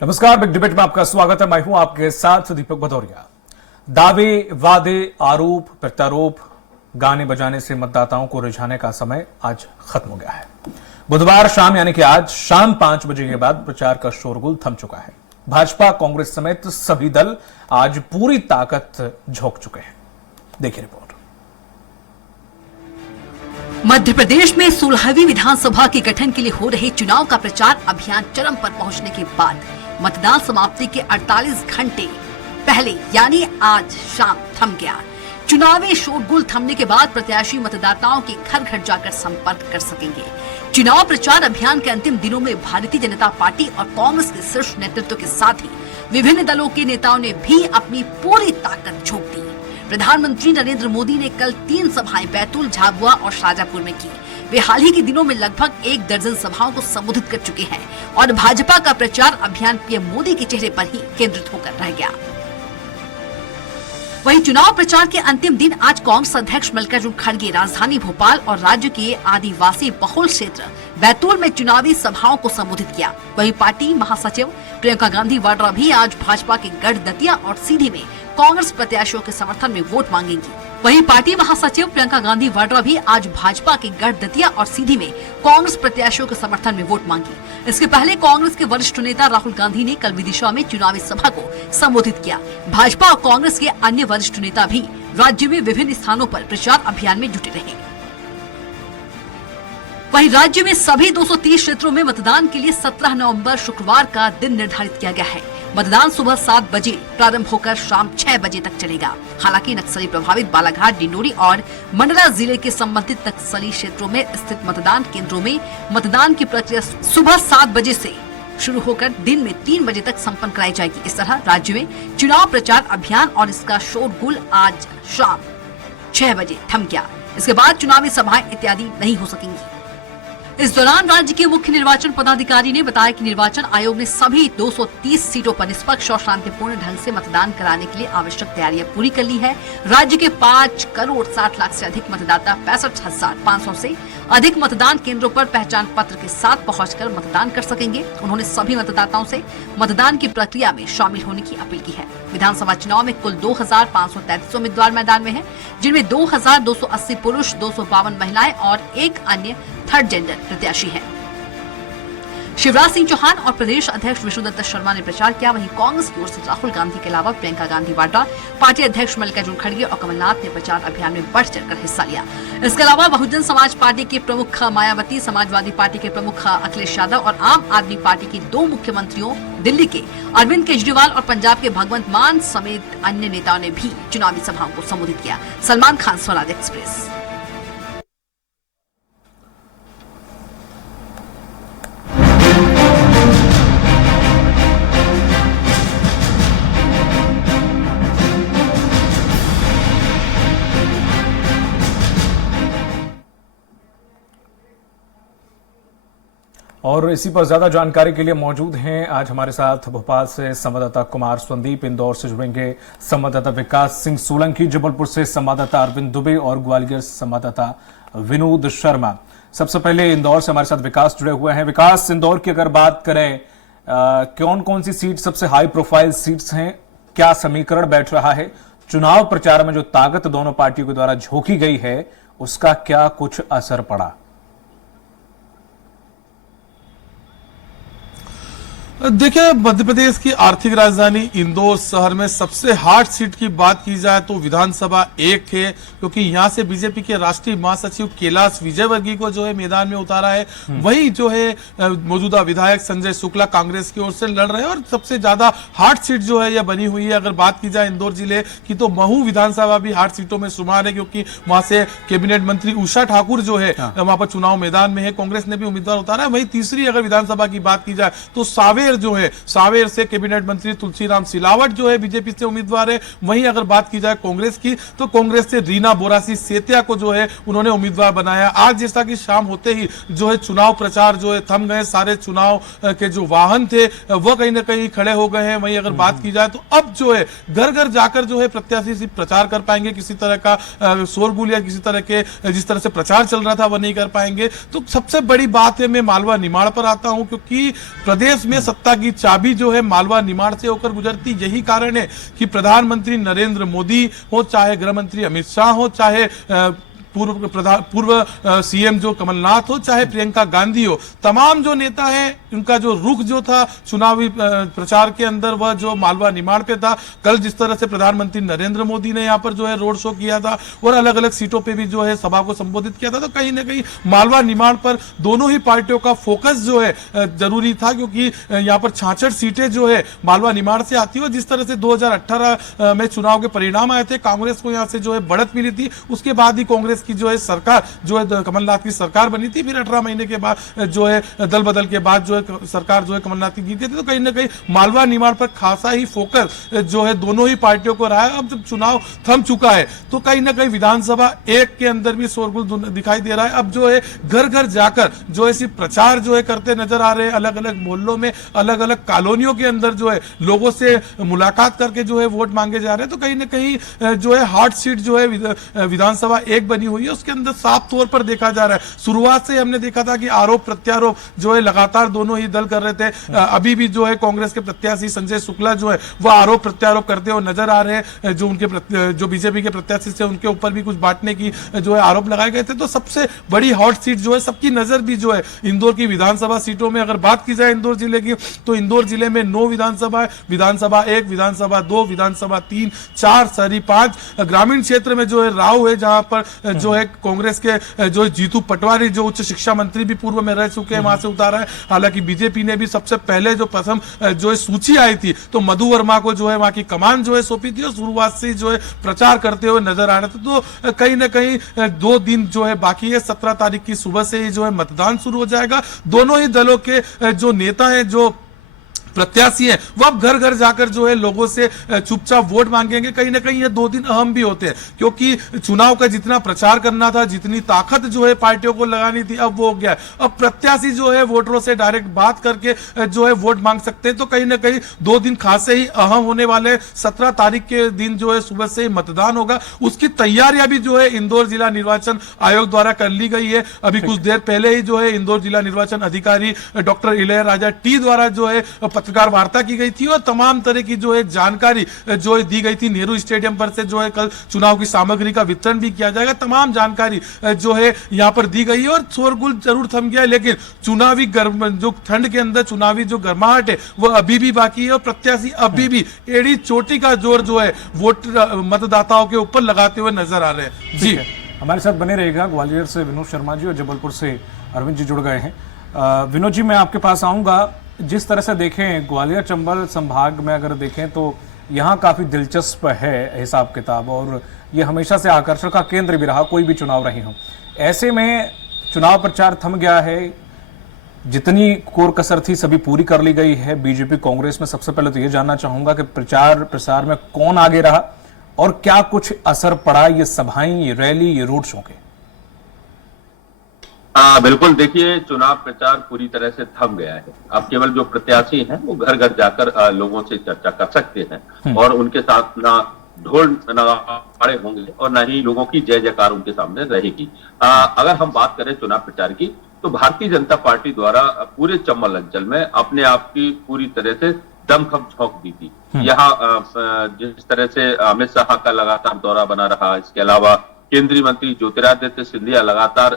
नमस्कार, big debate में आपका स्वागत है। मैं हूं आपके साथ दीपक भदौरिया। दावे, वादे, आरोप, प्रत्यारोप, गाने बजाने से मतदाताओं को रिझाने का समय आज खत्म हो गया है। बुधवार शाम यानी कि आज शाम 5 बजे के बाद प्रचार का शोरगुल थम चुका है। भाजपा, कांग्रेस समेत सभी दल आज पूरी ताकत झोंक चुके हैं। देखिए रिपोर्ट। मध्य प्रदेश में 16वीं विधानसभा के गठन के लिए हो रहे चुनाव का प्रचार अभियान चरम पर पहुंचने के बाद मतदान समाप्ति के 48 घंटे पहले यानी आज शाम थम गया। चुनावी शोरगुल थमने के बाद प्रत्याशी मतदाताओं के घर घर जाकर संपर्क कर सकेंगे। चुनाव प्रचार अभियान के अंतिम दिनों में भारतीय जनता पार्टी और कांग्रेस के शीर्ष नेतृत्व के साथ ही विभिन्न दलों के नेताओं ने भी अपनी पूरी ताकत झोंक दी। प्रधानमंत्री नरेंद्र मोदी ने कल 3 सभाएं बैतूल, झाबुआ और शाजापुर में की। वे हाल ही के दिनों में लगभग 1 दर्जन सभाओं को संबोधित कर चुके हैं और भाजपा का प्रचार अभियान पीएम मोदी के चेहरे पर ही केंद्रित होकर रह गया। वहीं चुनाव प्रचार के अंतिम दिन आज कांग्रेस अध्यक्ष मल्लिकार्जुन खड़गे राजधानी भोपाल और राज्य के आदिवासी बहुल क्षेत्र बैतूल में चुनावी सभाओं को संबोधित किया। वहीं पार्टी महासचिव प्रियंका गांधी वाड्रा भी आज भाजपा के गढ़ दतिया और सीधी में कांग्रेस प्रत्याशियों के समर्थन में वोट मांगेंगी। वहीं पार्टी महासचिव प्रियंका गांधी वाड्रा भी आज भाजपा के गढ़ दतिया और सीधी में कांग्रेस प्रत्याशियों के समर्थन में वोट मांगी। इसके पहले कांग्रेस के वरिष्ठ नेता राहुल गांधी ने कल विदिशा में चुनावी सभा को संबोधित किया। भाजपा और कांग्रेस के अन्य वरिष्ठ नेता भी राज्य में विभिन्न स्थानों पर प्रचार अभियान में जुटे रहे। वहीं राज्य में सभी 230 क्षेत्रों में मतदान के लिए 17 नवंबर शुक्रवार का दिन निर्धारित किया गया है। मतदान सुबह 7 बजे प्रारंभ होकर शाम 6 बजे तक चलेगा। हालांकि नक्सली प्रभावित बालाघाट, डिंडोरी और मंडला जिले के संबंधित नक्सली क्षेत्रों में स्थित मतदान केंद्रों में मतदान की प्रक्रिया सुबह 7 बजे से शुरू होकर दिन में 3 बजे तक संपन्न कराई जाएगी। इस तरह राज्य में चुनाव प्रचार अभियान और इसका शोरगुल आज शाम 6 बजे थम गया। इसके बाद चुनावी सभाएं इत्यादि नहीं हो सकेंगी। इस दौरान राज्य के मुख्य निर्वाचन पदाधिकारी ने बताया कि निर्वाचन आयोग ने सभी 230 सीटों पर निष्पक्ष और शांतिपूर्ण ढंग से मतदान कराने के लिए आवश्यक तैयारियां पूरी कर ली है। राज्य के 5 करोड़ 60 लाख से अधिक मतदाता 65,500 से अधिक मतदान केंद्रों पर पहचान पत्र के साथ पहुंचकर मतदान कर सकेंगे। उन्होंने सभी मतदाताओं से मतदान की प्रक्रिया में शामिल होने की अपील की है। विधानसभा चुनाव में कुल 2,533 उम्मीदवार मैदान में हैं, जिनमें 2,280 पुरुष, 252 महिलाएं और एक अन्य थर्ड जेंडर प्रत्याशी है। शिवराज सिंह चौहान और प्रदेश अध्यक्ष विष्णुदत्त शर्मा ने प्रचार किया। वहीं कांग्रेस की ओर से राहुल गांधी के अलावा प्रियंका गांधी वाड्रा, पार्टी अध्यक्ष मल्लिकार्जुन खड़गे और कमलनाथ ने प्रचार अभियान में बढ़ चढ़कर हिस्सा लिया। इसके अलावा बहुजन समाज पार्टी के प्रमुख मायावती, समाजवादी पार्टी के प्रमुख अखिलेश यादव और आम आदमी पार्टी के 2 मुख्यमंत्रियों दिल्ली के अरविंद केजरीवाल और पंजाब के भगवंत मान समेत अन्य नेताओं ने भी चुनावी सभाओं को संबोधित किया। सलमान खान, स्वराज एक्सप्रेस। और इसी पर ज्यादा जानकारी के लिए मौजूद हैं आज हमारे साथ भोपाल से संवाददाता कुमार संदीप, इंदौर से जुड़ेंगे संवाददाता विकास सिंह सोलंकी, जबलपुर से संवाददाता अरविंद दुबे और ग्वालियर संवाददाता विनोद शर्मा। सबसे पहले इंदौर से हमारे साथ विकास जुड़े हुए हैं। विकास, इंदौर की अगर बात करें, कौन कौन सी सीट सबसे हाई प्रोफाइल सीट्स हैं, क्या समीकरण बैठ रहा है, चुनाव प्रचार में जो ताकत दोनों पार्टियों के द्वारा झोंकी गई है उसका क्या कुछ असर पड़ा? देखिए, मध्य प्रदेश की आर्थिक राजधानी इंदौर शहर में सबसे हार्ड सीट की बात की जाए तो विधानसभा 1 है, क्योंकि यहां से बीजेपी के राष्ट्रीय महासचिव कैलाश विजयवर्गीय को जो है मैदान में उतारा है। वही जो है मौजूदा विधायक संजय शुक्ला कांग्रेस की ओर से लड़ रहे हैं और सबसे ज्यादा हार्ड सीट जो है यह बनी हुई है। अगर बात की जाए इंदौर जिले की तो महू विधानसभा भी हार्ड सीटों में शुमार है, क्योंकि वहां से कैबिनेट मंत्री उषा ठाकुर जो है वहां पर चुनाव मैदान में है, कांग्रेस ने भी उम्मीदवार उतारा है। वही तीसरी अगर विधानसभा की बात की जाए तो सावेर से कैबिनेट मंत्री तुलसीराम सिलावट जो है बीजेपी से उम्मीदवार है। वहीं अगर बात की जाए कांग्रेस की तो कांग्रेस से रीना बोरासी सेतिया को जो है उन्होंने उम्मीदवार बनाया। आज जैसा कि शाम होते ही जो है चुनाव प्रचार जो है थम गए, सारे चुनाव के जो वाहन थे वह कहीं ना कहीं खड़े हो गए हैं। वहीं अगर बात की जाए तो अब जो है घर घर जाकर जो है प्रत्याशी सिर्फ प्रचार कर पाएंगे, किसी तरह का शोरगुल या किसी तरह के जिस तरह से प्रचार चल रहा था वह नहीं कर पाएंगे। तो सबसे बड़ी बात है, मैं मालवा निमाड़ पर आता हूं, क्योंकि प्रदेश में सत्ता की चाबी जो है मालवा निमाड़ से होकर गुजरती। यही कारण है कि प्रधानमंत्री नरेंद्र मोदी हो, चाहे गृह मंत्री अमित शाह हो, चाहे पूर्व सीएम जो कमलनाथ हो, चाहे प्रियंका गांधी हो, तमाम जो नेता हैं उनका जो रुख जो था चुनावी प्रचार के अंदर वह जो मालवा निमाड़ पे था। कल जिस तरह से प्रधानमंत्री नरेंद्र मोदी ने यहाँ पर जो है रोड शो किया था और अलग अलग सीटों पे भी जो है सभा को संबोधित किया था, तो कहीं ना कहीं मालवा निमाड़ पर दोनों ही पार्टियों का फोकस जो है जरूरी था, क्योंकि यहाँ पर 66 सीटें जो है मालवा निमाड़ से आती है। जिस तरह से 2018 में चुनाव के परिणाम आए थे, कांग्रेस को यहाँ से जो है बढ़त मिली थी, उसके बाद ही कांग्रेस की जो है सरकार जो है कमलनाथ की सरकार बनी थी। फिर 18 महीने के बाद जो है दल बदल के बाद जो है सरकार जो है कमलनाथ की जीती थी। तो कहीं ना कहीं मालवा निमाड़ पर खासा ही फोकस जो है दोनों ही पार्टियों को रहा है। अब जब चुनाव थम चुका है तो कहीं ना कहीं विधानसभा एक के अंदर भी शोरगुल दिखाई दे रहा है। अब जो है घर घर जाकर जो है सिर्फ प्रचार जो है करते नजर आ रहे हैं, अलग अलग मोहल्लों में, अलग अलग कॉलोनियों के अंदर जो है लोगों से मुलाकात करके जो है वोट मांगे जा रहे हैं। तो कहीं ना कहीं जो है हॉट सीट जो है विधानसभा एक बनी हुई है, उसके अंदर साफ तौर पर देखा जा रहा है। शुरुआत से हमने देखा था कि आरोप प्रत्यारोप जो है लगातार दोनों ही दल कर रहे थे। अभी भी जो है कांग्रेस के प्रत्याशी संजय शुक्ला जो है वह आरोप प्रत्यारोप करते हुए नजर आ रहे हैं। जो बीजेपी के प्रत्याशी थे उनके ऊपर भी कुछ बांटने की जो है आरोप लगाए गए थे। तो सबसे बड़ी हॉट सीट जो है, सबकी नजर भी जो है इंदौर की विधानसभा सीटों में अगर बात की जाए इंदौर जिले की, तो इंदौर जिले में 9 विधानसभा है। विधानसभा 1, विधानसभा 2, विधानसभा 3, 4, शहरी 5। ग्रामीण क्षेत्र में जो है राव है, जहां पर जो है कांग्रेस के जो जीतू पटवारी जो उच्च शिक्षा मंत्री भी पूर्व में रह चुके हैं, वहां से उतारा है। हालांकि बीजेपी ने भी सबसे पहले जो प्रथम जो है सूची आई थी तो मधु वर्मा को जो है वहां की कमान जो है सौंपी थी और शुरुआत से जो है प्रचार करते हुए नजर आ रहे थे। तो कहीं ना कहीं 2 दिन जो है बाकी है। 17 तारीख की सुबह से ही जो है मतदान शुरू हो जाएगा। दोनों ही दलों के जो नेता हैं, जो प्रत्याशी है, वो अब घर घर जाकर जो है लोगों से चुपचाप वोट मांगेंगे। कहीं ना कहीं ये 2 दिन अहम भी होते हैं, क्योंकि चुनाव का जितना प्रचार करना था, जितनी ताकत जो है पार्टियों को लगानी थी, अब वो हो गया है। अब प्रत्याशी जो है वोटरों से डायरेक्ट बात करके जो है वोट मांग सकते हैं। तो कहीं ना कहीं 2 दिन खासे ही अहम होने वाले। 17 तारीख के दिन जो है सुबह से ही मतदान होगा। उसकी तैयारियां भी जो है इंदौर जिला निर्वाचन आयोग द्वारा कर ली गई है। अभी कुछ देर पहले ही जो है इंदौर जिला निर्वाचन अधिकारी डॉक्टर इलैयाराजा टी द्वारा जो है पत्रकार वार्ता की गई थी और तमाम तरह की जो है जानकारी जो है दी गई थी। नेहरू स्टेडियम पर से जो है कल चुनाव की सामग्री का वितरण भी किया जाएगा। तमाम जानकारी जो है यहां पर दी गई है और शोरगुल जरूर थम गया है, लेकिन चुनावी जो ठंड के अंदर चुनावी जो गर्माहट है वह अभी भी बाकी है और प्रत्याशी अभी भी एड़ी चोटी का जोर जो है वोट मतदाताओं के ऊपर लगाते हुए नजर आ रहे हैं। जी हमारे साथ बने रहेगा। ग्वालियर से विनोद शर्मा जी और जबलपुर से अरविंद जी जुड़ गए हैं। विनोद जी, मैं आपके पास आऊंगा। जिस तरह से देखें ग्वालियर चंबल संभाग में अगर देखें तो यहाँ काफी दिलचस्प है हिसाब किताब, और ये हमेशा से आकर्षण का केंद्र भी रहा, कोई भी चुनाव रही हो। ऐसे में चुनाव प्रचार थम गया है, जितनी कोर कसर थी सभी पूरी कर ली गई है बीजेपी कांग्रेस में। सबसे पहले तो ये जानना चाहूंगा कि प्रचार प्रसार में कौन आगे रहा और क्या कुछ असर पड़ा ये सभाएं, ये रैली, ये रोड शो के? बिल्कुल, देखिए चुनाव प्रचार पूरी तरह से थम गया है। अब केवल जो प्रत्याशी हैं वो घर घर जाकर लोगों से चर्चा कर सकते हैं और उनके साथ ना ढोल नगाड़े होंगे और ना ही लोगों की जय जयकार उनके सामने रहेगी। अगर हम बात करें चुनाव प्रचार की, तो भारतीय जनता पार्टी द्वारा पूरे चंबल अंचल में अपने आप की पूरी तरह से दमखम झोंक दी थी। यहाँ जिस तरह से अमित शाह का लगातार दौरा बना रहा, इसके अलावा केंद्रीय मंत्री ज्योतिरादित्य सिंधिया लगातार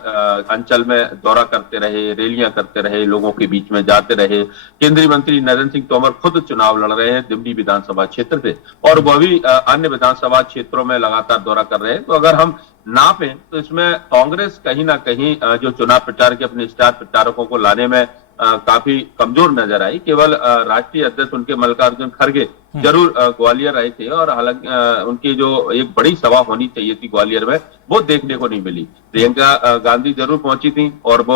अंचल में दौरा करते रहे, रैलियां करते रहे, लोगों के बीच में जाते रहे। केंद्रीय मंत्री नरेंद्र सिंह तोमर खुद चुनाव लड़ रहे हैं दिमनी विधानसभा क्षेत्र से और वह भी अन्य विधानसभा क्षेत्रों में लगातार दौरा कर रहे हैं। तो अगर हम नापें तो इसमें कांग्रेस कहीं ना कहीं जो चुनाव प्रचार के अपने स्टार प्रचारकों को लाने में काफी कमजोर नजर आई। केवल राष्ट्रीय अध्यक्ष उनके मल्लिकार्जुन खड़गे जरूर ग्वालियर आए थे और हालांकि उनकी जो एक बड़ी सभा होनी चाहिए थी ग्वालियर में वो देखने को नहीं मिली। प्रियंका गांधी जरूर पहुंची थी और वो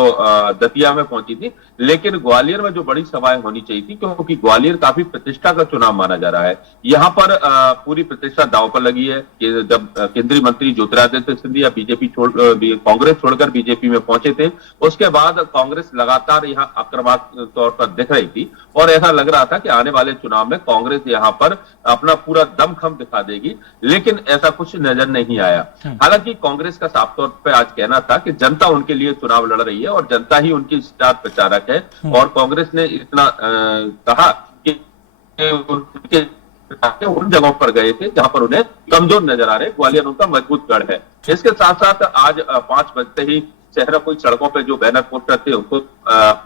दतिया में पहुंची थी, लेकिन ग्वालियर में जो बड़ी सभाएं होनी चाहिए थी, क्योंकि ग्वालियर काफी प्रतिष्ठा का चुनाव माना जा रहा है। यहाँ पर पूरी प्रतिष्ठा दांव पर लगी है कि जब केंद्रीय मंत्री ज्योतिरादित्य सिंधिया कांग्रेस छोड़कर बीजेपी में पहुंचे थे, उसके बाद कांग्रेस लगातार यहाँ आक्रामक तौर पर दिख रही थी और ऐसा लग रहा था कि आने वाले चुनाव में कांग्रेस यहाँ वहां पर अपना पूरा दमखम दिखा देगी, लेकिन ऐसा कुछ नजर नहीं आया। हालांकि कांग्रेस का साफ तौर पर आज कहना था कि जनता उनके लिए चुनाव लड़ रही है और जनता ही उनकी स्टार प्रचारक है, और कांग्रेस ने इतना कहा कि उनके उन जगहों पर गए थे जहां पर उन्हें कमजोर नजर आ रहे, ग्वालियर उनका मजबूत गढ़ है। इसके साथ साथ आज 5 बजते ही शहर कोई सड़कों पे जो बैनर पोस्टर थे उनको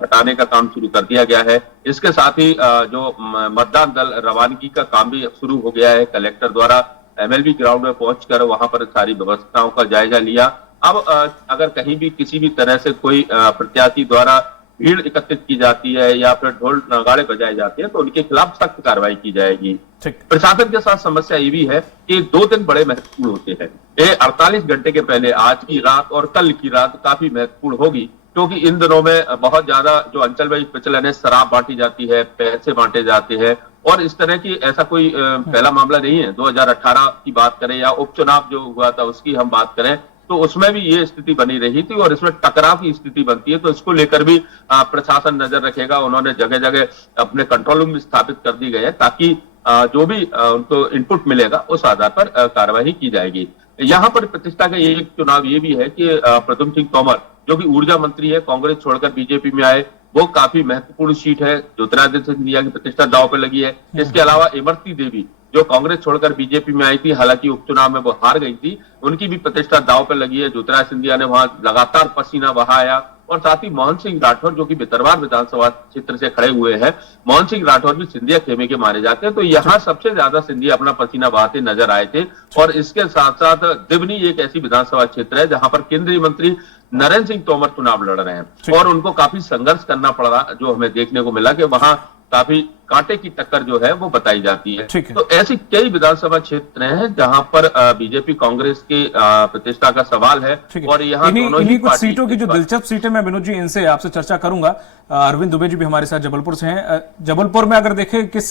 हटाने का काम शुरू कर दिया गया है। इसके साथ ही जो मतदान दल रवानगी का काम भी शुरू हो गया है। कलेक्टर द्वारा MLB ग्राउंड में पहुंचकर वहां पर सारी व्यवस्थाओं का जायजा लिया। अब अगर कहीं भी किसी भी तरह से कोई प्रत्याशी द्वारा भीड़ एकत्रित की जाती है या फिर ढोल नगाड़े बजाए जाते हैं तो उनके खिलाफ सख्त कार्रवाई की जाएगी। प्रशासन के साथ समस्या ये भी है कि 2 दिन बड़े महत्वपूर्ण होते हैं। ये 48 घंटे के पहले आज की रात और कल की रात काफी महत्वपूर्ण होगी, क्योंकि इन दिनों में बहुत ज्यादा जो अंचल वाइज प्रचलन है, शराब बांटी जाती है, पैसे बांटे जाते हैं, और इस तरह की ऐसा कोई पहला मामला नहीं है। 2018 की बात करें या उपचुनाव जो हुआ था उसकी हम बात करें तो उसमें भी ये स्थिति बनी रही थी और इसमें टकराव की स्थिति बनती है, तो इसको लेकर भी प्रशासन नजर रखेगा। उन्होंने जगह जगह अपने कंट्रोल रूम स्थापित कर दी गए हैं ताकि जो भी उनको इनपुट मिलेगा उस आधार पर कार्यवाही की जाएगी। यहाँ पर प्रतिष्ठा का एक चुनाव ये भी है कि प्रद्युम्न सिंह तोमर जो कि ऊर्जा मंत्री है, कांग्रेस छोड़कर बीजेपी में आए, वो काफी महत्वपूर्ण सीट है। ज्योतिरादित्य सिंधिया की प्रतिष्ठा दांव पे लगी है। इसके अलावा इमरती देवी जो कांग्रेस छोड़कर बीजेपी में आई थी, हालांकि उपचुनाव में वो हार गई थी, उनकी भी प्रतिष्ठा दांव पे लगी है। ज्योतिरादित्य सिंधिया ने वहां लगातार पसीना बहाया, और साथ ही मोहन सिंह राठौर जो कि भितरवार विधानसभा क्षेत्र से खड़े हुए हैं, मोहन सिंह राठौर भी सिंधिया खेमे के माने जाते हैं, तो यहाँ सबसे ज्यादा सिंधिया अपना पसीना बहाते नजर आए थे। और इसके साथ साथ दिवनी एक ऐसी विधानसभा क्षेत्र है जहां पर केंद्रीय मंत्री नरेंद्र सिंह तोमर चुनाव लड़ रहे हैं और उनको काफी संघर्ष करना पड़ा, जो हमें देखने को मिला कि वहां काफी कांटे की टक्कर जो है वो बताई जाती है। तो ऐसी कई विधानसभा क्षेत्र हैं जहां पर बीजेपी कांग्रेस की प्रतिष्ठा का सवाल है, और यहाँ दोनों ही कुछ सीटों की जो दिलचस्प सीटें मैं विनोद जी इनसे आपसे चर्चा करूंगा। अरविंद दुबे जी भी हमारे साथ जबलपुर से हैं। जबलपुर में अगर देखें किस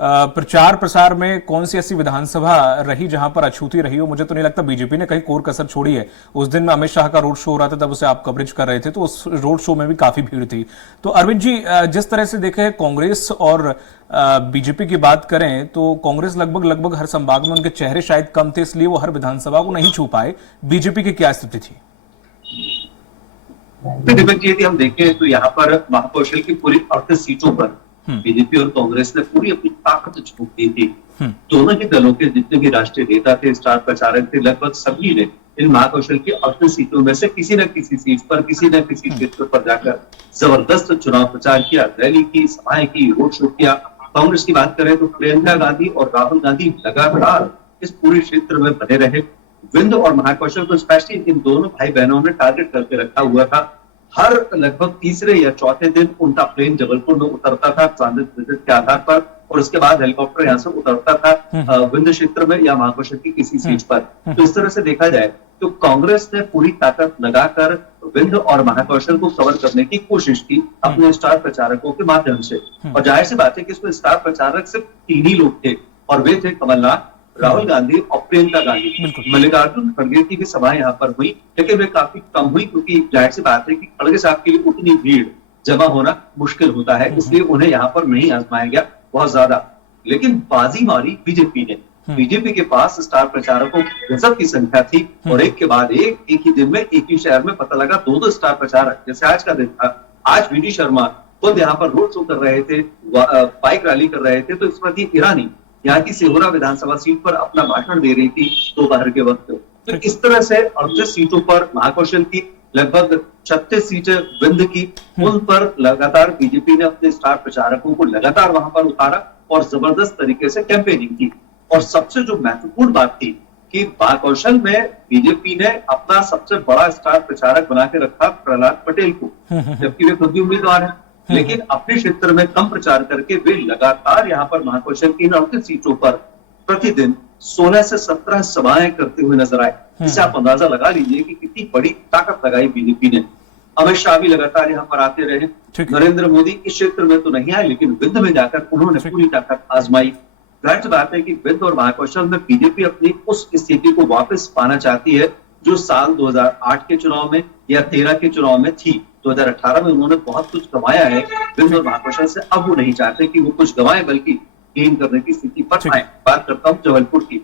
प्रचार प्रसार में कौन सी ऐसी विधानसभा रही जहां पर अछूती रही हो? मुझे तो नहीं लगता बीजेपी ने कहीं कोर कसर छोड़ी है। उस दिन में अमित शाह का रोड शो हो रहा था, तब उसे आप कवरेज कर रहे थे, तो उस रोड शो में भी काफी भीड़ थी। तो अरविंद जी, जिस तरह से देखें कांग्रेस और बीजेपी की बात करें तो कांग्रेस लगभग हर संभाग में उनके चेहरे शायद कम थे, इसलिए वो हर विधानसभा को नहीं छू पाए। बीजेपी की क्या स्थिति थी? दीपक जी, यदि हम देखें तो यहाँ पर महाकौशल की पूरी 38 सीटों पर बीजेपी और कांग्रेस ने पूरी अपनी ताकत झोंक दी थी। दोनों ही दलों के जितने भी राष्ट्रीय नेता थे, स्टार प्रचारक थे, लगभग सभी ने इन महाकौशल की 38 सीटों में से किसी न किसी सीट पर, किसी न किसी क्षेत्र पर जाकर जबरदस्त चुनाव प्रचार किया, रैली की, सभाएं की, रोड शो किया। कांग्रेस की बात करें तो प्रियंका गांधी और राहुल गांधी लगातार इस पूरे क्षेत्र में बने रहे। विंध्य और महाकौशल को स्पेशली इन दोनों भाई बहनों ने टारगेट करके रखा हुआ था। हर लगभग तीसरे या चौथे दिन उनका प्लेन जबलपुर में उतरता था ट्रांजिट विजिट के आधार पर, और उसके बाद हेलीकॉप्टर यहाँ से उतरता था विंध्य क्षेत्र में या महाकौशल की किसी सीट पर। तो इस तरह से देखा जाए तो कांग्रेस ने पूरी ताकत लगाकर विंध्य और महाकौशल को कवर करने की कोशिश की अपने स्टार प्रचारकों के माध्यम से। और जाहिर सी बात है कि इसमें स्टार प्रचारक सिर्फ 3 ही लोग थे, और वे थे कमलनाथ, राहुल गांधी और प्रियंका गांधी। मल्लिकार्जुन खड़गे की भी सभा यहाँ पर हुई, लेकिन वे काफी कम हुई, क्योंकि जाहिर सी बात है कि खड़गे साहब के लिए उतनी भीड़ जमा होना मुश्किल होता है, इसलिए उन्हें यहाँ पर नहीं आजमाया गया बहुत ज्यादा। लेकिन बाजी मारी बीजेपी ने। बीजेपी के पास स्टार प्रचारकों की गजब की संख्या थी, और एक के बाद एक ही दिन में एक ही शहर में पता लगा 2 स्टार प्रचारक। जैसे आज का दिन था, आज वीडी शर्मा खुद यहाँ पर रोड शो कर रहे थे, बाइक रैली कर रहे थे, तो स्मृति ईरानी यहाँ की सिहोरा विधानसभा सीट पर अपना भाषण दे रही थी दोपहर के वक्त। तो इस तरह से 38 सीटों पर महाकौशल की, लगभग 36 सीटें विंध्य की, उन पर लगातार बीजेपी ने अपने स्टार प्रचारकों को लगातार वहां पर उतारा और जबरदस्त तरीके से कैंपेनिंग की। और सबसे जो महत्वपूर्ण बात थी कि महाकौशल में बीजेपी ने अपना सबसे बड़ा स्टार प्रचारक बना के रखा प्रहलाद पटेल को, जबकि वे खुद भी उम्मीदवार हैं, लेकिन अपने क्षेत्र में कम प्रचार करके वे लगातार यहाँ पर महाकौशल की 38 सीटों पर प्रतिदिन 16 से 17 सभाएं करते हुए नजर आए। इससे आप अंदाजा लगा लीजिए कि कितनी बड़ी ताकत लगाई बीजेपी ने। अमित शाह भी लगातार यहाँ पर आते रहे। नरेंद्र मोदी इस क्षेत्र में तो नहीं आए, लेकिन विंध्य में जाकर उन्होंने पूरी ताकत आजमाई। जाहिर सी बात है कि विंध्य और महाकौशल में बीजेपी अपनी उस स्थिति को वापस पाना चाहती है जो साल 2008 के चुनाव में या 13 के चुनाव में थी। 2018 में उन्होंने बहुत कुछ गंवाया है विंध्य और महाकौशल से। अब वो नहीं चाहते कि वो कुछ गंवाए, बल्कि गेन करने की स्थिति पर ठीक। आए। बात करता हूँ जबलपुर की।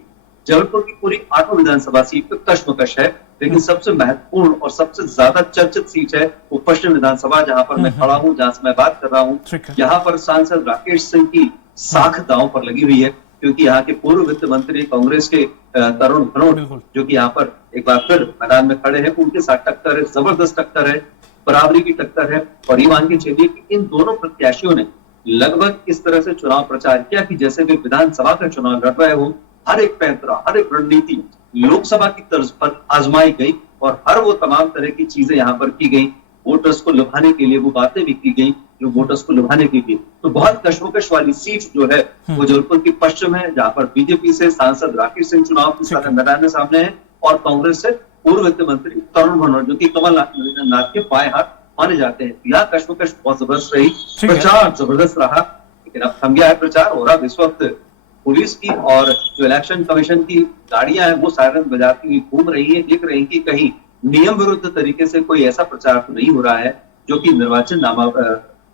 जबलपुर की पूरी 8 विधानसभा सीट पे कश्मकश है, लेकिन सबसे महत्वपूर्ण और सबसे ज्यादा चर्चित सीट है वो पश्चिम विधानसभा, जहां पर मैं खड़ा हूं, जहां से मैं बात कर रहा हूं। ठीक है। यहाँ पर सांसद राकेश सिंह की साख दांव पर लगी हुई है, क्योंकि यहाँ के पूर्व वित्त मंत्री कांग्रेस के तरुण भनोट, बिल्कुल। जो कि यहाँ पर एक बार फिर मैदान में खड़े हैं, उनके साथ टक्कर है, जबरदस्त टक्कर है, बराबरी की टक्कर है। और ये मान के चलिए कि इन दोनों प्रत्याशियों ने लगभग इस तरह से चुनाव प्रचार किया कि जैसे वे विधानसभा का चुनाव लड़ रहे हो। हर एक पैंतरा, हर एक रणनीति लोकसभा की तर्ज पर आजमाई गई और हर वो तमाम तरह की चीजें यहाँ पर की गई। वोटर्स को लुभाने के लिए वो बातें भी की गई जो वोटर्स को लुभाने के लिए। तो बहुत कश्मकश वाली सीट जो है वो जबलपुर की पश्चिम है, जहां पर बीजेपी से सांसद राकेश सिंह चुनाव के मैदान में सामने है और कांग्रेस से पूर्व वित्त मंत्री तरुण भनोट, जो कि कमलनाथ के बाएं हाथ माने जाते हैं। यहाँ कश्मकश बहुत जबरदस्त रही, ठीक है। प्रचार जबरदस्त रहा, लेकिन अब थम गया है प्रचार। और अब इस वक्त पुलिस की और जो इलेक्शन कमीशन की गाड़ियां हैं वो सायरन बजाती हुई घूम रही है, देख रही कि कहीं नियम विरुद्ध तरीके से कोई ऐसा प्रचार तो नहीं हो रहा है जो कि निर्वाचन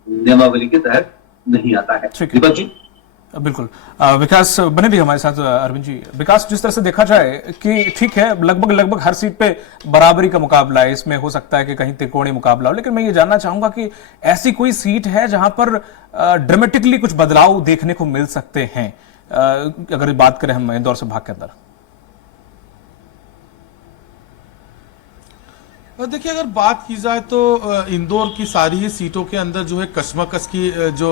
नियमावली के तहत नहीं आता है। ठीक है। दीपक जी, बिल्कुल। विकास बने भी हमारे साथ। अरविंद जी, विकास, जिस तरह से देखा जाए कि ठीक है, लगभग हर सीट पे बराबरी का मुकाबला है, इसमें हो सकता है कि कहीं त्रिकोणीय मुकाबला हो, लेकिन मैं ये जानना चाहूंगा कि ऐसी कोई सीट है जहां पर ड्रामेटिकली कुछ बदलाव देखने को मिल सकते हैं, अगर बात करें हम इंदौर संभाग के अंदर? देखिए, अगर बात की जाए तो इंदौर की सारी ही सीटों के अंदर जो है कश्मकश की जो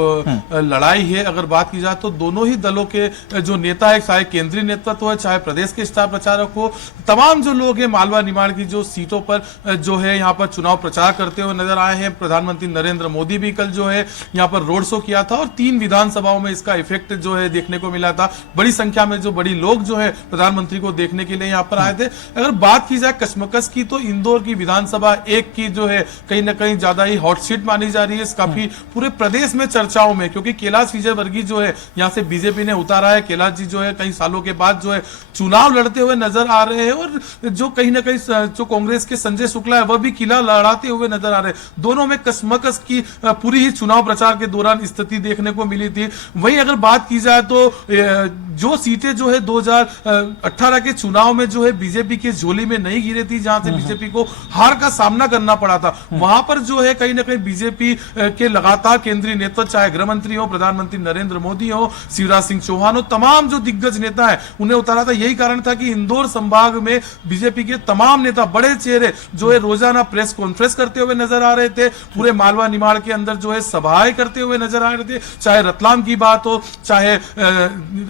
लड़ाई है, अगर बात की जाए तो दोनों ही दलों के जो नेता है, चाहे केंद्रीय नेतृत्व है, चाहे प्रदेश के स्टार प्रचारक हो, तमाम जो लोग हैं मालवा निमाड़ की जो सीटों पर जो है यहाँ पर चुनाव प्रचार करते हुए नजर आए हैं। प्रधानमंत्री नरेंद्र मोदी भी कल जो है यहाँ पर रोड शो किया था और 3 विधानसभाओं में इसका इफेक्ट जो है देखने को मिला था। बड़ी संख्या में जो बड़ी लोग जो है प्रधानमंत्री को देखने के लिए यहाँ पर आए थे। अगर बात की जाए कश्मकश की, तो इंदौर की विधानसभा एक की जो है कहीं ना कहीं ज्यादा ही हॉट सीट मानी जा रही है, काफी पूरे प्रदेश में चर्चाओं में, क्योंकि कैलाश विजयवर्गीय जो है यहां से बीजेपी ने उतारा है। कैलाश जी जो है कई सालों के बाद जो है चुनाव लड़ते हुए नजर आ रहे हैं और जो कहीं ना कहीं जो कांग्रेस के संजय शुक्ला है वह भी किला लड़ाते हुए नजर आ रहे हैं। दोनों में कश्मकश की पूरी ही चुनाव प्रचार के दौरान स्थिति देखने को मिली थी। वहीं अगर बात की जाए तो जो सीटें जो है 2018 के चुनाव में जो है बीजेपी के झोली में नहीं गिरी थी, जहां से बीजेपी को हार का सामना करना पड़ा था, वहां पर जो है कहीं ना कहीं बीजेपी के लगातार केंद्रीय नेतृत्व, चाहे गृह मंत्री हो, प्रधानमंत्री नरेंद्र मोदी हो, शिवराज सिंह चौहान हो, तमाम जो दिग्गज नेता है उन्हें उतारा था। यही कारण था कि इंदौर संभाग में बीजेपी के तमाम नेता, बड़े चेहरे जो है रोजाना प्रेस कॉन्फ्रेंस करते हुए नजर आ रहे थे। पूरे मालवा निमाड़ के अंदर जो है सभाएं करते हुए नजर आ रहे थे, चाहे रतलाम की बात हो, चाहे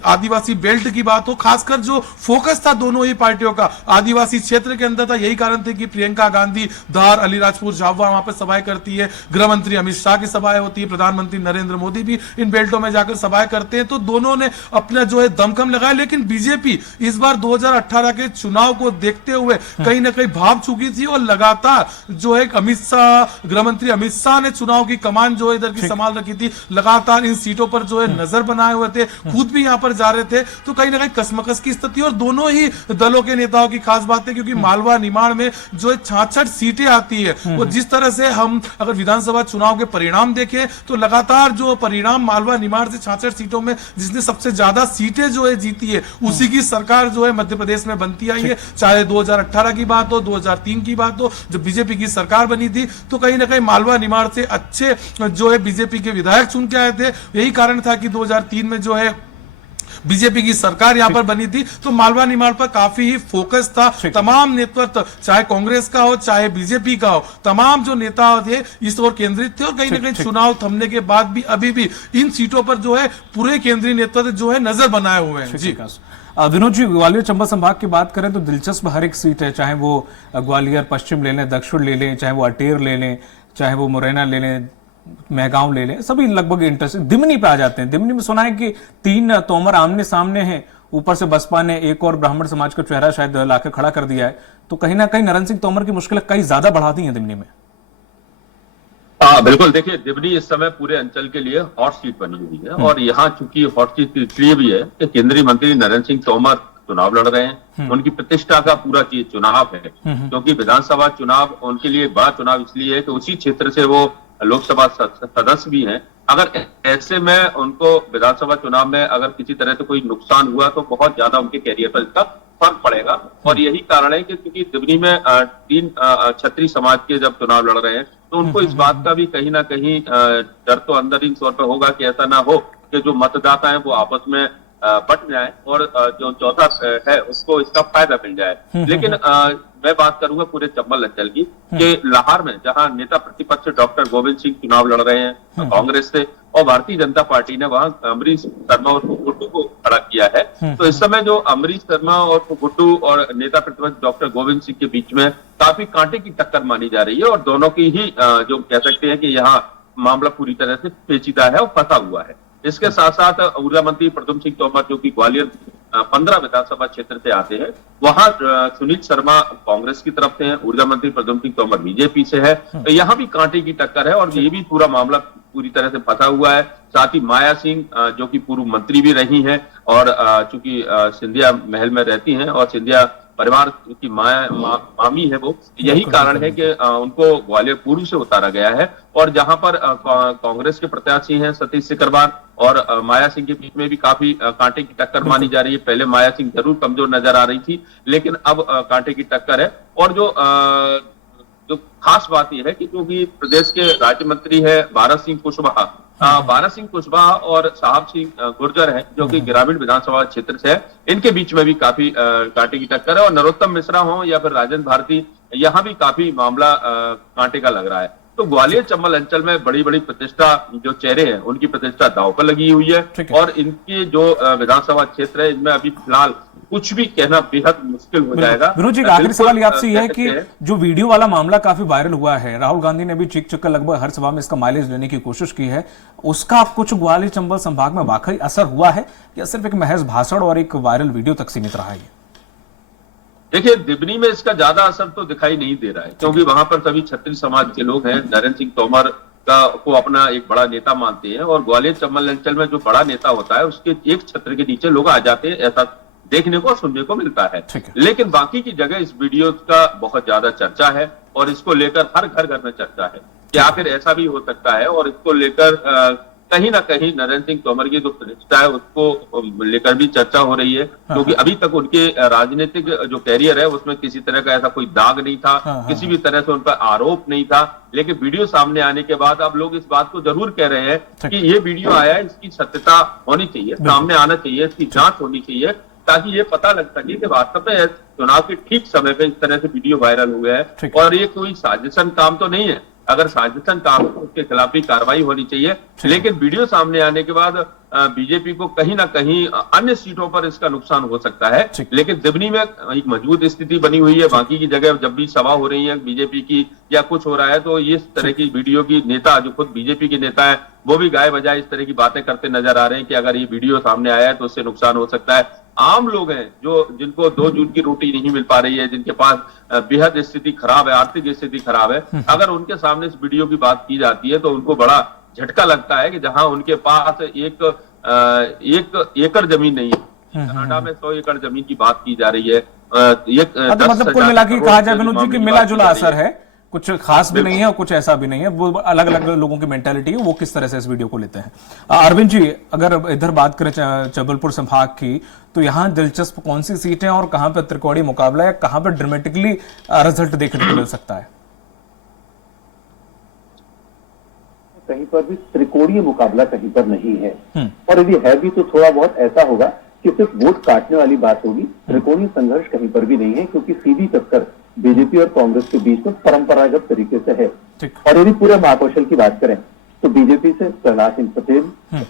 आदिवासी बेल्ट की बात हो। खासकर जो फोकस था दोनों ही पार्टियों का आदिवासी क्षेत्र के अंदर था। यही कारण थे कि प्रियंका गांधी धार, अलीराजपुर, झाबुआ वहां पर सभाएं करती है, गृह मंत्री अमित शाह की सभाएं होती है, प्रधानमंत्री नरेंद्र मोदी भी इन बेल्टों में जाकर सभाएं करते हैं। तो दोनों ने अपना जो है दमखम लगाया, लेकिन बीजेपी इस बार 2018 के चुनाव को देखते हुए कहीं ना कहीं भाग चुकी थी और लगातार जो है अमित शाह, गृह मंत्री अमित शाह ने चुनाव की कमान जो है इधर की संभाल रखी थी, लगातार इन सीटों पर जो है नजर बनाए हुए थे, खुद भी यहां पर जा रहे थे। तो कहीं ना कहीं कश्मकश की स्थिति और दोनों ही दलों के नेताओं की खास बात है, क्योंकि मालवा निमाड़ में जो 66 सीटें आती है, वो जिस तरह से हम अगर विधानसभा चुनाव के परिणाम देखें तो लगातार जो परिणाम मालवा निमाड़ से 66 सीटों में जिसने सबसे ज्यादा सीटें जो है जीती है, उसी की सरकार जो है मध्य प्रदेश में बनती आई है। चाहे 2018 की बात हो, 2003 की बात हो, जब बीजेपी की सरकार बनी थी, तो कहीं ना कहीं मालवा निमाड़ से अच्छे जो है बीजेपी के विधायक चुन के आए थे। यही कारण था कि 2003 में जो है बीजेपी की सरकार यहां पर बनी थी, तो मालवा निमाड़ पर काफी ही फोकस था। तमाम नेतृत्व, चाहे कांग्रेस का हो चाहे बीजेपी का हो, तमाम जो नेता थे इस ओर केंद्रित थे और कहीं ना कहीं चुनाव थमने के बाद भी अभी भी इन सीटों पर जो है पूरे केंद्रीय नेतृत्व जो है नजर बनाए हुए हैं। जी विनोद जी, ग्वालियर चंबल संभाग की बात करें तो दिलचस्प हर एक सीट है, चाहे वो ग्वालियर पश्चिम ले लें, दक्षिण ले लें, चाहे वो अटेर ले लें, चाहे वो मुरैना ले लें, महगांव ले लें, सभी लगभग इंटरेस्ट। दिमनी पे आ जाते हैं। दिमनी में सुना है कि 3 तोमर आमने सामने हैं, ऊपर से बसपा ने एक और ब्राह्मण समाज का चेहरा शायद लाकर खड़ा कर दिया है, तो कहीं ना कहीं नरेंद्र सिंह तोमर की मुश्किल कई ज्यादा बढ़ा दी है दिमनी में। बिल्कुल, देखिए दिमनी इस समय पूरे अंचल के लिए हॉट सीट बनी हुई है और यहाँ चूंकि हॉट सीट इसलिए भी है कि केंद्रीय मंत्री नरेंद्र सिंह तोमर चुनाव लड़ रहे हैं, उनकी प्रतिष्ठा का पूरा चुनाव है, क्योंकि विधानसभा चुनाव उनके लिए बड़ा चुनाव इसलिए है कि उसी क्षेत्र से वो लोकसभा सदस्य भी हैं। अगर ऐसे में उनको विधानसभा चुनाव में अगर किसी तरह से कोई नुकसान हुआ तो बहुत ज्यादा उनके कैरियर पर इसका फर्क पड़ेगा। और यही कारण है कि क्योंकि दिबनी में 3 क्षत्रिय समाज के जब चुनाव लड़ रहे हैं तो उनको इस बात का भी कहीं ना कहीं डर तो अंदर ही तौर पर होगा कि ऐसा ना हो कि जो मतदाता है वो आपस में बट जाए और जो चौथा है उसको इसका फायदा मिल जाए। लेकिन मैं बात करूंगा पूरे चंबल अंचल की कि लाहौर में जहां नेता प्रतिपक्ष डॉक्टर गोविंद सिंह चुनाव लड़ रहे हैं कांग्रेस से और भारतीय जनता पार्टी ने वहां अमरीश शर्मा और गुड्डू को खड़ा किया है, तो इस समय जो अमरीश शर्मा और गुड्डू और नेता प्रतिपक्ष डॉक्टर गोविंद सिंह के बीच में काफी कांटे की टक्कर मानी जा रही है और दोनों की ही जो कह सकते हैं कि यहाँ मामला पूरी तरह से पेचीदा है और फंसा हुआ है। इसके साथ साथ ऊर्जा मंत्री प्रद्युम्न सिंह तोमर जो कि ग्वालियर 15 विधानसभा क्षेत्र से आते हैं, वहां सुनील शर्मा कांग्रेस की तरफ से हैं, ऊर्जा मंत्री प्रद्युम्न सिंह तोमर बीजेपी से है, तो यहाँ भी कांटे की टक्कर है और ये भी पूरा मामला पूरी तरह से फंसा हुआ है। साथ ही माया सिंह जो कि पूर्व मंत्री भी रही हैं और चूंकि सिंधिया महल में रहती हैं और सिंधिया परिवार की मामी है वो, यही कारण है कि उनको ग्वालियर पूर्व से उतारा गया है। और जहां पर कांग्रेस के प्रत्याशी हैं सतीश सिकरवार और माया सिंह के बीच में भी काफी कांटे की टक्कर मानी जा रही है। पहले माया सिंह जरूर कमजोर नजर आ रही थी लेकिन अब कांटे की टक्कर है। और जो खास बात यह है कि जो भी प्रदेश के राज्य मंत्री है भारत सिंह कुशवाहा और साहब सिंह गुर्जर हैं जो कि ग्रामीण विधानसभा क्षेत्र से है, इनके बीच में भी काफी कांटे की टक्कर है। और नरोत्तम मिश्रा हो या फिर राजेंद्र भारती, यहाँ भी काफी मामला कांटे का लग रहा है। तो ग्वालियर चंबल अंचल में बड़ी बड़ी प्रतिष्ठा जो चेहरे हैं उनकी प्रतिष्ठा दांव पर लगी हुई है और इनके जो विधानसभा क्षेत्र है इनमें अभी फिलहाल कुछ भी कहना बेहद मुश्किल हो जाएगा। विनोद जी, आखिरी सवाल ये आपसे यह है कि जो वीडियो वाला मामला काफी वायरल हुआ है, राहुल गांधी ने भी चीख चक्कर लगभग हर सभा में इसका माइलेज लेने की कोशिश की है, उसका कुछ ग्वालियर चंबल संभाग में वाकई असर हुआ है या सिर्फ एक महज भाषण और एक वायरल वीडियो तक सीमित रहा है? देखिए, दिबनी में इसका ज्यादा असर तो दिखाई नहीं दे रहा है क्योंकि वहां पर सभी क्षत्रिय समाज के लोग हैं, नरेंद्र सिंह तोमर को अपना एक बड़ा नेता मानते हैं और ग्वालियर चंबल अंचल में जो बड़ा नेता होता है उसके एक छत्र के नीचे लोग आ जाते हैं, ऐसा देखने को सुनने को मिलता है। लेकिन बाकी की जगह इस वीडियो का बहुत ज्यादा चर्चा है और इसको लेकर हर घर में चर्चा है कि आखिर ऐसा भी हो सकता है। और इसको लेकर कहीं ना कहीं नरेंद्र सिंह तोमर की जो प्रतिष्ठा है उसको लेकर भी चर्चा हो रही है क्योंकि अभी तक उनके राजनीतिक जो कैरियर है उसमें किसी तरह का ऐसा कोई दाग नहीं था, किसी भी तरह से उन पर आरोप नहीं था। लेकिन वीडियो सामने आने के बाद अब लोग इस बात को जरूर कह रहे हैं कि ये वीडियो आया है, इसकी सत्यता होनी चाहिए, सामने आना चाहिए, इसकी जांच होनी चाहिए ताकि ये पता लग सके कि वास्तव में चुनाव के ठीक समय पे इस तरह से वीडियो वायरल हुए है और ये कोई साजिशन काम तो नहीं है। अगर साजिशन काम हो उसके खिलाफ भी कार्रवाई होनी चाहिए। लेकिन वीडियो सामने आने के बाद बीजेपी को कहीं ना कहीं अन्य सीटों पर इसका नुकसान हो सकता है। लेकिन दिबनी में एक मजबूत स्थिति बनी हुई है, बाकी की जगह जब भी सभा हो रही है बीजेपी की या कुछ हो रहा है तो इस तरह की वीडियो की नेता जो खुद बीजेपी के नेता है वो भी गाय बजाय इस तरह की बातें करते नजर आ रहे हैं कि अगर ये वीडियो सामने आया है तो उससे नुकसान हो सकता है। आम लोग हैं जिनको 2 जून की रोटी नहीं मिल पा रही है, जिनके पास बेहद स्थिति खराब है, आर्थिक स्थिति खराब है, अगर उनके सामने इस वीडियो की बात की जाती है तो उनको बड़ा झटका लगता है कि जहां उनके पास एक एकड़ जमीन नहीं है, कनाडा में 100 एकड़ जमीन की बात की जा रही है। मतलब कुल मिला के कहा जाए विनोद जी कि मिला जुला असर है, कुछ खास भी नहीं है और कुछ ऐसा भी नहीं है, वो अलग अलग लोगों की मेंटालिटी है, वो किस तरह से इस वीडियो को लेते हैं। अरविंद जी, अगर इधर बात करें जबलपुर संभाग की तो यहाँ दिलचस्प कौन सी सीटें और कहां पर त्रिकोणीय मुकाबला है, कहां पर ड्रामेटिकली रिजल्ट देखने को मिल सकता है? कहीं पर भी त्रिकोणीय मुकाबला कहीं पर नहीं है और यदि है भी तो थोड़ा बहुत ऐसा होगा कि सिर्फ वोट काटने वाली बात होगी। त्रिकोणीय संघर्ष कहीं पर भी नहीं है क्योंकि सीधी टक्कर बीजेपी और कांग्रेस के बीच में परंपरागत तरीके से है। और यदि पूरे महाकौशल की बात करें तो बीजेपी से प्रहलाद सिंह पटेल,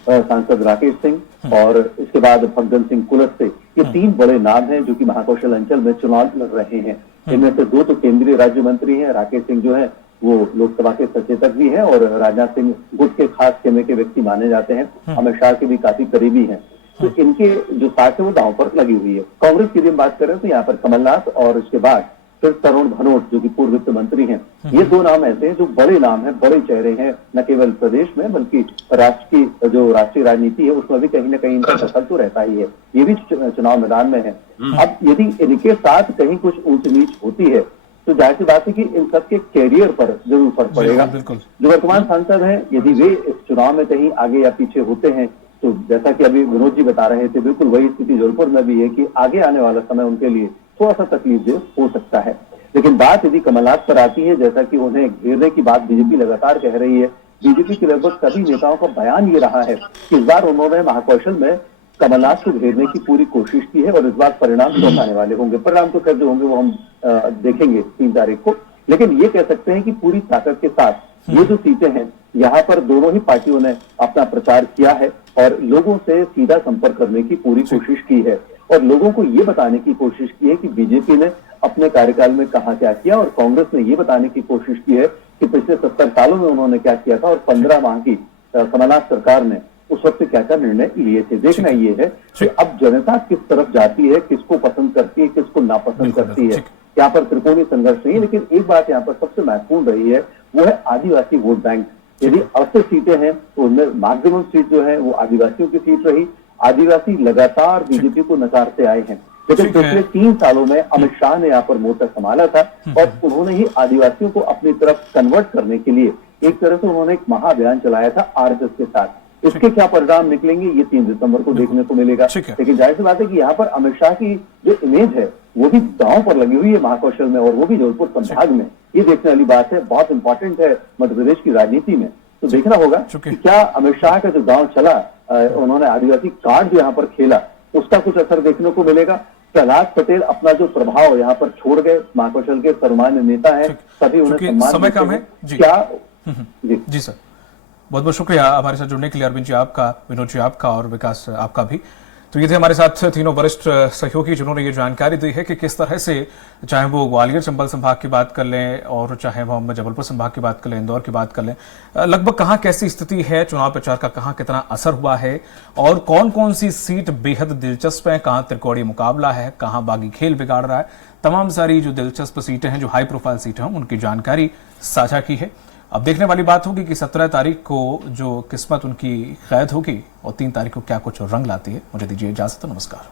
सांसद राकेश सिंह और इसके बाद फग्गन सिंह कुलस्ते से, ये 3 बड़े नाम हैं जो कि महाकौशल अंचल में चुनाव लड़ रहे हैं। इनमें से 2 तो केंद्रीय राज्य मंत्री हैं, राकेश सिंह जो है वो लोकसभा के सचेतक भी हैं और राजनाथ सिंह गुट के खास खेमे के व्यक्ति माने जाते हैं, अमित शाह के भी काफी करीबी हैं। तो इनके जो साथ है वो दांव पर लगी हुई है। कांग्रेस की यदि हम बात करें तो यहाँ पर कमलनाथ और इसके बाद फिर तरुण भनोट जो कि पूर्व वित्त मंत्री हैं, ये 2 नाम ऐसे हैं जो बड़े नाम हैं, बड़े चेहरे हैं, न केवल प्रदेश में बल्कि राष्ट्र की जो राष्ट्रीय राजनीति है उसमें भी कहीं ना कहीं इनका दखल तो रहता ही है। ये भी चुनाव मैदान में है। अब यदि इनके साथ कहीं कुछ ऊंच नीच होती है तो जाहिर सी बात है कि इन सबके कैरियर पर जरूर फर्क पड़ेगा। बिल्कुल। जो वर्तमान सांसद हैं, यदि वे इस चुनाव में कहीं आगे या पीछे होते हैं, तो जैसा कि अभी विनोद जी बता रहे थे, बिल्कुल वही स्थिति जौनपुर में भी है कि आगे आने वाला समय उनके लिए थोड़ा सा तकलीफदेह हो सकता है। लेकिन बात यदि कमलनाथ पर आती है, जैसा कि उन्हें घेरने की बात बीजेपी लगातार कह रही है, बीजेपी के लगभग सभी नेताओं का बयान ये रहा है कि इस बार उन्होंने महाकौशल में कमलनाथ को घेरने की पूरी कोशिश की है और इस बार परिणाम कौन आने वाले होंगे, परिणाम तो खैर जो होंगे वो हम देखेंगे 3 तारीख को। लेकिन ये कह सकते हैं कि पूरी ताकत के साथ ये जो सीटें हैं, यहाँ पर दोनों ही पार्टियों ने अपना प्रचार किया है और लोगों से सीधा संपर्क करने की पूरी कोशिश की है और लोगों को ये बताने की कोशिश की है कि बीजेपी ने अपने कार्यकाल में कहा क्या किया और कांग्रेस ने ये बताने की कोशिश की है कि पिछले 70 सालों में उन्होंने क्या किया था और 15 माह की कमलनाथ सरकार ने उस वक्त क्या क्या निर्णय लिए थे। देखना ये है कि अब जनता किस तरफ जाती है, किसको पसंद करती है, किसको नापसंद करती है। यहाँ पर त्रिकोणीय संघर्ष नहीं है, लेकिन एक बात यहाँ पर सबसे महत्वपूर्ण रही है, वो है आदिवासी वोट बैंक। यदि 38 सीटें हैं तो उनमें मैक्सिमम सीट जो है वो आदिवासियों की सीट रही। आदिवासी लगातार बीजेपी को नकारते आए हैं, लेकिन पिछले 3 सालों में अमित शाह ने यहाँ पर मोर्चा संभाला था और उन्होंने ही आदिवासियों को अपनी तरफ कन्वर्ट करने के लिए एक तरह से उन्होंने एक महाअभियान चलाया था आरएसएस के साथ। इसके क्या परिणाम निकलेंगे ये 3 दिसंबर को देखने को मिलेगा। लेकिन जाहिर सी बात है कि यहाँ पर अमित शाह की जो इमेज है वो भी दांव पर लगी हुई है महाकौशल में और वो भी जौनपुर संभाग में। ये देखने वाली बात है, बहुत इंपॉर्टेंट है मध्य प्रदेश की राजनीति में। तो देखना होगा कि क्या अमित शाह का जो दांव चला, उन्होंने आदिवासी कार्ड जो यहाँ पर खेला, उसका कुछ असर देखने को मिलेगा। प्रहलाद पटेल अपना जो प्रभाव यहाँ पर छोड़ गए, महाकौशल के सर्वमान्य नेता है, सभी उन्हें सम्मान समय कम है क्या जी सर, बहुत बहुत शुक्रिया हमारे साथ जुड़ने के लिए। अरविंद जी आपका, विनोद जी आपका और विकास आपका भी। तो ये थे हमारे साथ तीनों वरिष्ठ सहयोगी जिन्होंने ये जानकारी दी है कि किस तरह से, चाहे वो ग्वालियर चंबल संभाग की बात कर लें और चाहे वो हम जबलपुर संभाग की बात कर लें, इंदौर की बात कर लें, लगभग कहाँ कैसी स्थिति है, चुनाव प्रचार का कहाँ कितना असर हुआ है और कौन कौन सी सीट बेहद दिलचस्प है, कहाँ त्रिकोणीय मुकाबला है, कहाँ बागी खेल बिगाड़ रहा है। तमाम सारी जो दिलचस्प सीटें हैं, जो हाई प्रोफाइल सीटें हैं, उनकी जानकारी साझा की है। अब देखने वाली बात होगी कि 17 तारीख को जो किस्मत उनकी कैद होगी और 3 तारीख को क्या कुछ रंग लाती है। मुझे दीजिए इजाजत, नमस्कार।